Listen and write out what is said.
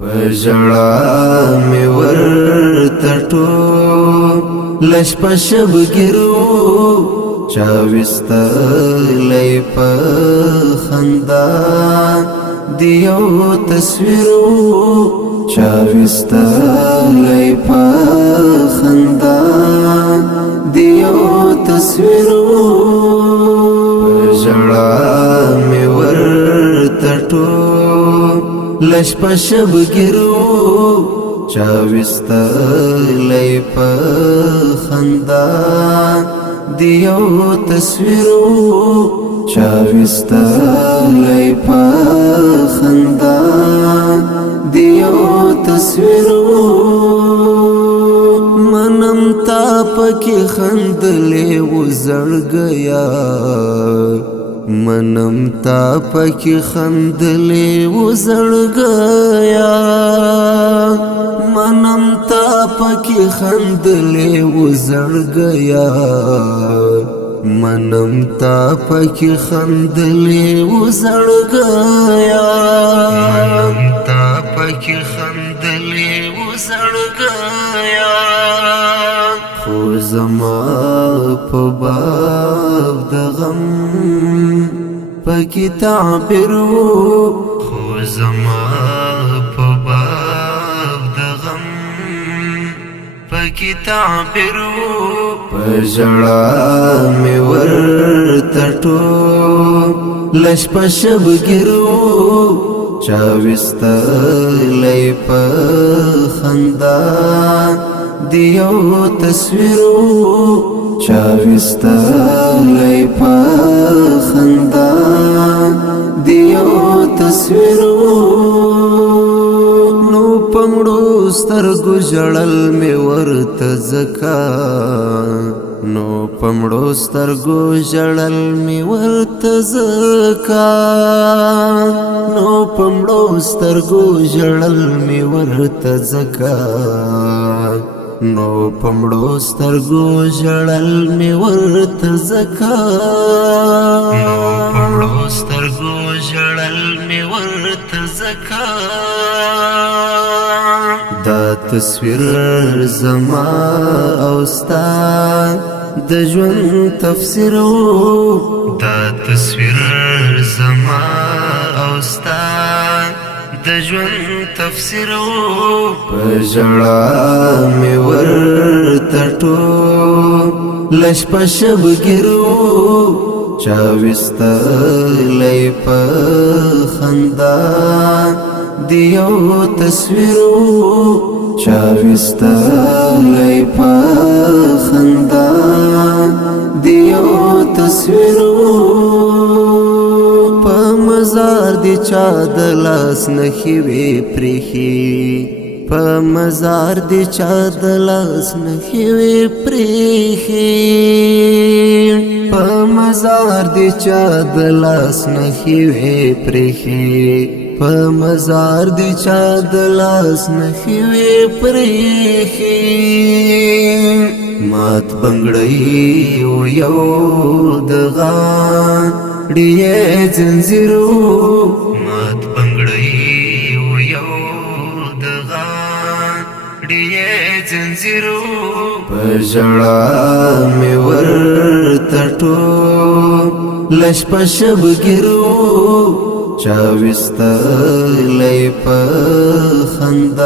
پژړا می ورته ټول شپه شب ګرو چا وستلې په خندا دیو تصویرو چا وستلې په خندا دیو تصویرو پژړا می ورته ټول لشپا شب گرو چا وستلې په خندا دیو تصویرو چا وستلې په خندا دیو تصویرو منم تا پکې خندلې وزړ گیا منم تا پکې خندلې وزړ گیا منم تا پکې خندلې وزړ گیا منم تا پکې خندلې وزړ گیا منم تا پکې خندلې وزړ گیا خو زما په باب د غم پکې تعبیرو خو زما په باب د غم پکې تعبیرو پژړا می ورته ټول شپه شب ګرو چا وستلې په خندا دیو تصویرو چا وستلې په خندا دیو تصویرو نو پمړو سترګو جړل می ورته زکا نو پمړو سترګو جړل می ورته زکا نو پمړو سترګو جړل می ورته زکا نو پمړو سترګو جړل می ورته زکا نو پمړو سترګو جړل می ورته زکا دا تصویر زما او ستا د ژوند تفسیرو دا تصویر زما او ستا د ژوند تفسیرو پژړا می ورته ټول شپه شب ګرو چا وستلې په خندا دیو تصویرو چا وستلې په خندا دیو تصویرو په مزار دی چا د لاس نخي وی پریخي په مزار دی چا د لاس نخي وی پریخي په مزار دی چا د لاس نخي وی پریخي په مزار دی چا د لاس نخي وی پریخي مات بنگړی او یو د غاړې زنجیرو مات بنگړی او یو د غاړې زنجیرو پژړا می ورته ټول شپه شب ګرو چا وستلې په خندا